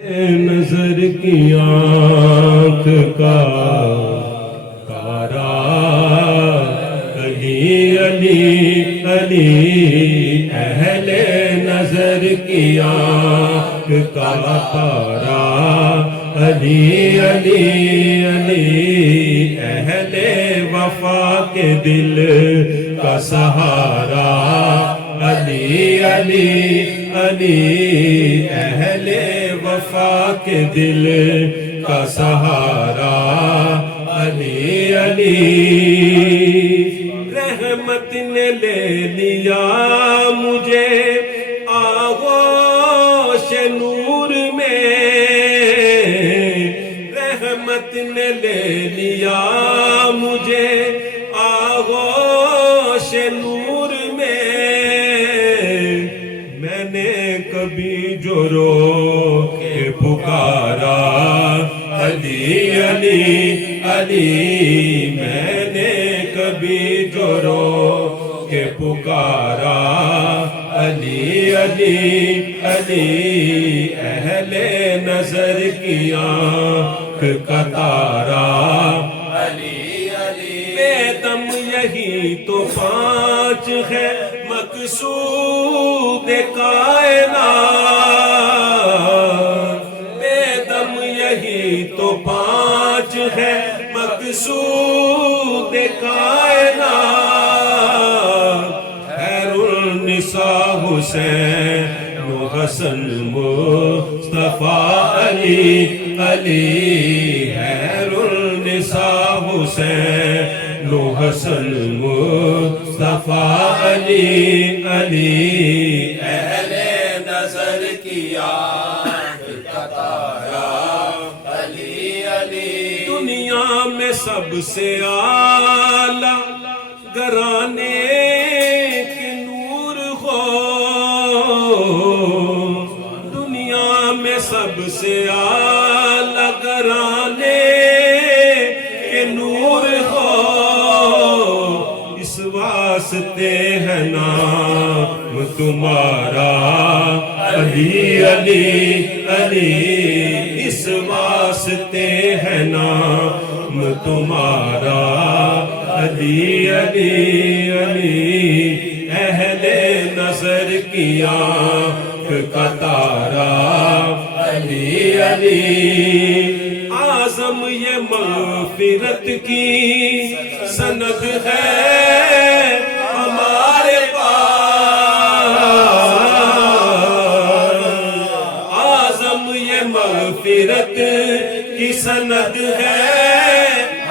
نظر کی آنکھ کا تارا علی علی علی، اہل نظر کی آنکھ کا تارا علی علی علی، اہل وفا کے دل کا سہارا علی علی علی، اہل وفا کے دل کا سہارا علی علی، رحمت نے لے لیا مجھے آغوش نور میں، رحمت نے لے لیا مجھے آغوش نور میں، میں نے کبھی جو رو کے پکارا علی علی علی، میں نے کبھی جو رو کے پکارا علی علی علی، اہل نظر کی آنکھ کا تارا علی علی، بے دم یہی تو پانچ ہے مقصود کائنات، بے دم یہی تو پانچ ہے مقصود کائنات، خیر النساء حسین و حسن مصطفیٰ علی علی، خیر النساء حسین و حسن مصطفیٰ علی علی، اہل نظر کی آنکھ کا تارا علی علی، دنیا میں سب سے اعلیٰ گرانے کے نور ہو، دنیا میں سب سے اعلیٰ گرانے کے نور ہو، اس واسطے ہے نام تمہارا علی علی علی، اس واسطے ہے نام تمہارا علی علی علی، اہل نظر کی آنکھ کا تارا علی علی، اعظم یہ مغفرت کی سند ہے ہمارے پاس، اعظم یہ مغفرت کی سند ہے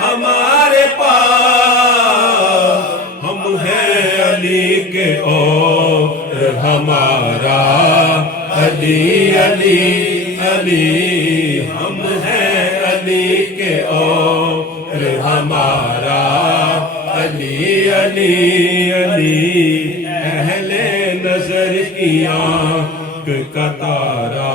ہمارے پاس، ہم ہیں علی کے اور ہمارا علی علی علی، ہم ہیں علی کے اور ہمارا علی علی علی، اہل نظر کی آنکھ کا تارا